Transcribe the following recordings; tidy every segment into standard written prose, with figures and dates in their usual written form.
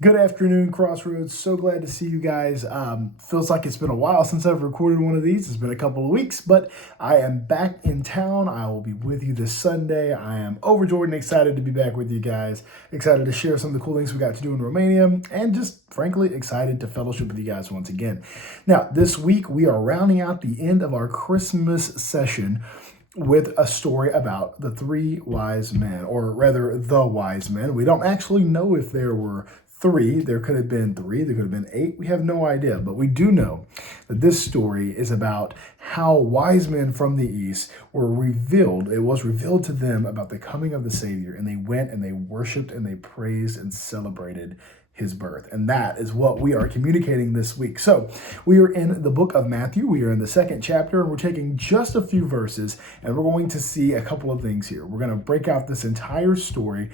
Good afternoon, Crossroads. So glad to see you guys. Feels like it's been a while since I've recorded one of these. It's been a couple of weeks, but I am back in town. I will be with you this Sunday. I am overjoyed and excited to be back with you guys. Excited to share some of the cool things we got to do in Romania, and just frankly excited to fellowship with you guys once again. Now, this week we are rounding out the end of our Christmas session with a story about the three wise men, or rather, the wise men. We don't actually know if there were three. There could have been three, there could have been eight. We have no idea. But we do know that this story is about how wise men from the east were revealed. It was revealed to them about the coming of the Savior, and they went and they worshiped and they praised and celebrated his birth. And that is what we are communicating this week. So we are in the book of Matthew. We are in the second chapter, and we're taking just a few verses, and we're going to see a couple of things here. We're going to break out this entire story.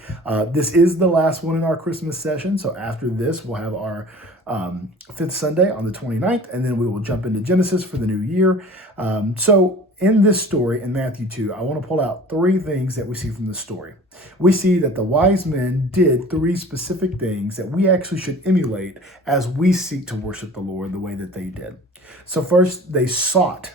This is the last one in our Christmas session. So after this, we'll have our fifth Sunday on the 29th, and then we will jump into Genesis for the new year. So in this story in Matthew 2, I want to pull out three things that we see from the story. We see that the wise men did three specific things that we actually should emulate as we seek to worship the Lord the way that they did. So first, they sought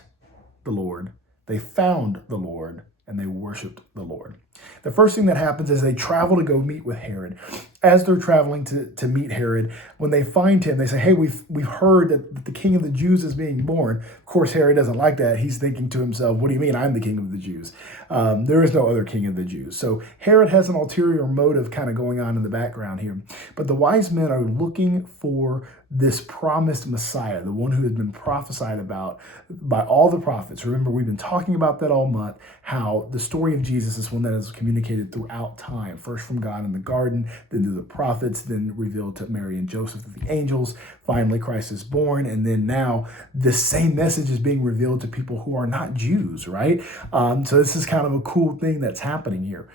the Lord, they found the Lord, and they worshiped the Lord. The first thing that happens is they travel to go meet with Herod. As they're traveling to meet Herod, when they find him, they say, hey, we've heard that the king of the Jews is being born. Of course, Herod doesn't like that. He's thinking to himself, what do you mean I'm the king of the Jews? There is no other king of the Jews. So Herod has an ulterior motive kind of going on in the background here. But the wise men are looking for this promised Messiah, the one who has been prophesied about by all the prophets. Remember, we've been talking about that all month, how the story of Jesus is one that is communicated throughout time, first from God in the garden, then through the prophets, then revealed to Mary and Joseph through the angels. Finally, Christ is born, and then now the same message is being revealed to people who are not Jews, right? So this is kind of a cool thing that's happening here.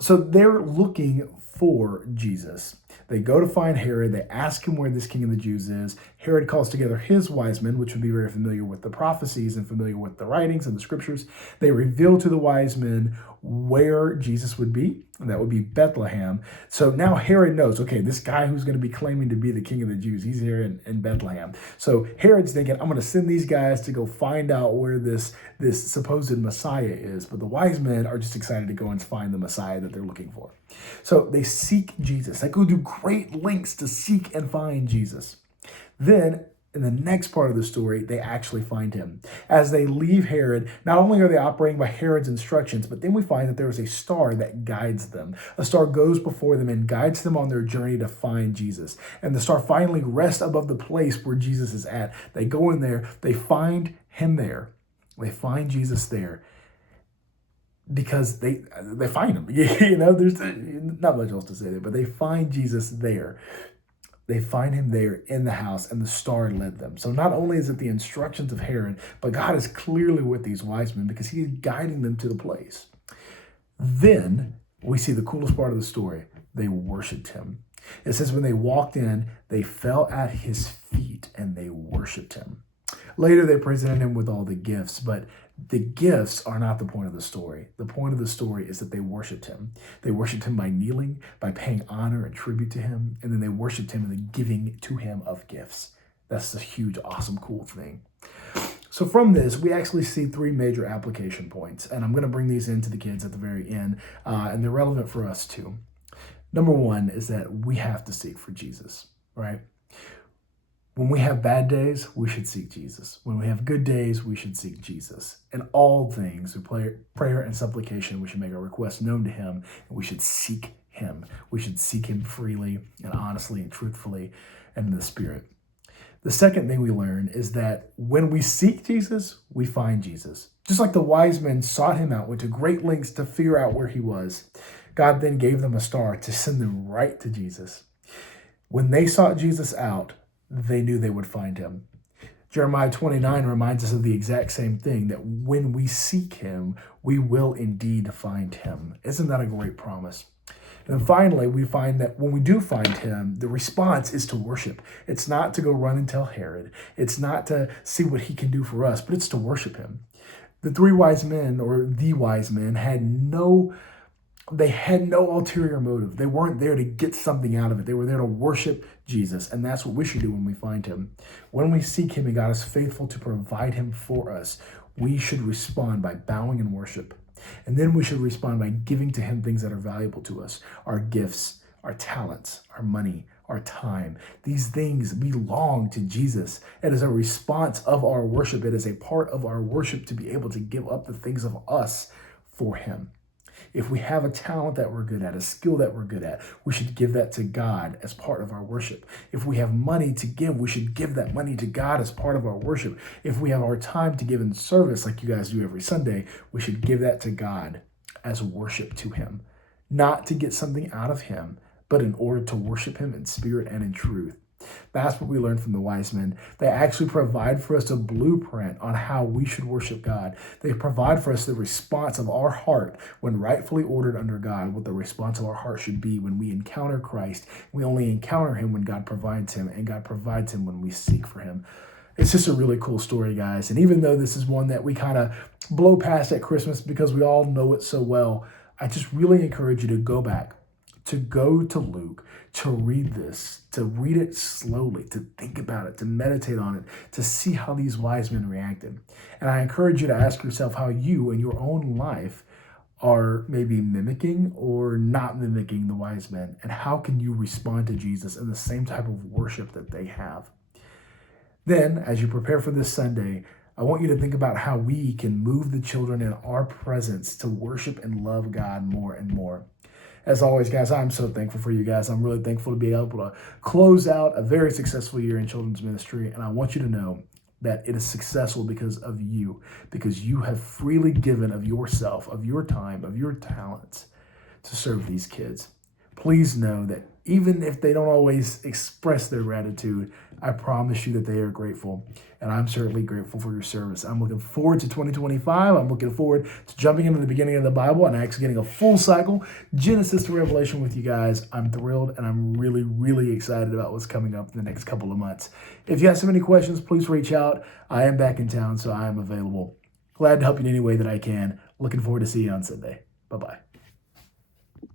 So they're looking for Jesus. They go to find Herod. They ask him where this king of the Jews is. Herod calls together his wise men, which would be very familiar with the prophecies and familiar with the writings and the scriptures. They reveal to the wise men where Jesus would be, and that would be Bethlehem. So now Herod knows, okay, this guy who's going to be claiming to be the king of the Jews, he's here in Bethlehem. So Herod's thinking, I'm going to send these guys to go find out where this supposed Messiah is. But the wise men are just excited to go and find the Messiah that they're looking for. So they seek Jesus. They go to great lengths to seek and find Jesus. Then in the next part of the story, they actually find him. As they leave Herod, not only are they operating by Herod's instructions, but then we find that there is a star that guides them. A star goes before them and guides them on their journey to find Jesus. And the star finally rests above the place where Jesus is at. They go in there, they find him there. They find Jesus there because they find him. There's not much else to say there, but they find Jesus there. They find him there in the house, and the star led them. So not only is it the instructions of Herod, but God is clearly with these wise men because he is guiding them to the place. Then we see the coolest part of the story. They worshiped him. It says when they walked in, they fell at his feet and they worshiped him. Later, they presented him with all the gifts, but the gifts are not the point of the story. The point of the story is that they worshiped him. They worshiped him by kneeling, by paying honor and tribute to him, and then they worshiped him in the giving to him of gifts. That's a huge, awesome, cool thing. So from this, we actually see three major application points, and I'm going to bring these into the kids at the very end, and they're relevant for us too. Number one is that we have to seek for Jesus, right? When we have bad days, we should seek Jesus. When we have good days, we should seek Jesus. In all things, through prayer and supplication, we should make our requests known to him, and we should seek him. We should seek him freely and honestly and truthfully and in the Spirit. The second thing we learn is that when we seek Jesus, we find Jesus. Just like the wise men sought him out, went to great lengths to figure out where he was, God then gave them a star to send them right to Jesus. When they sought Jesus out, they knew they would find him. Jeremiah 29 reminds us of the exact same thing, that when we seek him, we will indeed find him. Isn't that a great promise? And then finally, we find that when we do find him, the response is to worship. It's not to go run and tell Herod. It's not to see what he can do for us, but it's to worship him. The three wise men, or the wise men, had no They had no ulterior motive. They weren't there to get something out of it. They were there to worship Jesus. And that's what we should do when we find him. When we seek him and God is faithful to provide him for us, we should respond by bowing in worship. And then we should respond by giving to him things that are valuable to us, our gifts, our talents, our money, our time. These things belong to Jesus. It is a response of our worship. It is a part of our worship to be able to give up the things of us for him. If we have a talent that we're good at, a skill that we're good at, we should give that to God as part of our worship. If we have money to give, we should give that money to God as part of our worship. If we have our time to give in service, like you guys do every Sunday, we should give that to God as worship to him. Not to get something out of him, but in order to worship him in spirit and in truth. That's what we learned from the wise men. They actually provide for us a blueprint on how we should worship God. They provide for us the response of our heart when rightfully ordered under God, what the response of our heart should be when we encounter Christ. We only encounter him when God provides him, and God provides him when we seek for him. It's just a really cool story, guys. And even though this is one that we kind of blow past at Christmas because we all know it so well, I just really encourage you to go back, to go to Luke, to read this, to read it slowly, to think about it, to meditate on it, to see how these wise men reacted. And I encourage you to ask yourself how you in your own life are maybe mimicking or not mimicking the wise men, and how can you respond to Jesus in the same type of worship that they have. Then, as you prepare for this Sunday, I want you to think about how we can move the children in our presence to worship and love God more and more. As always, guys, I'm so thankful for you guys. I'm really thankful to be able to close out a very successful year in children's ministry. And I want you to know that it is successful because of you, because you have freely given of yourself, of your time, of your talents to serve these kids. Please know that even if they don't always express their gratitude, I promise you that they are grateful. And I'm certainly grateful for your service. I'm looking forward to 2025. I'm looking forward to jumping into the beginning of the Bible and actually getting a full cycle, Genesis to Revelation with you guys. I'm thrilled, and I'm really, really excited about what's coming up in the next couple of months. If you have so many questions, please reach out. I am back in town, so I am available. Glad to help you in any way that I can. Looking forward to seeing you on Sunday. Bye-bye.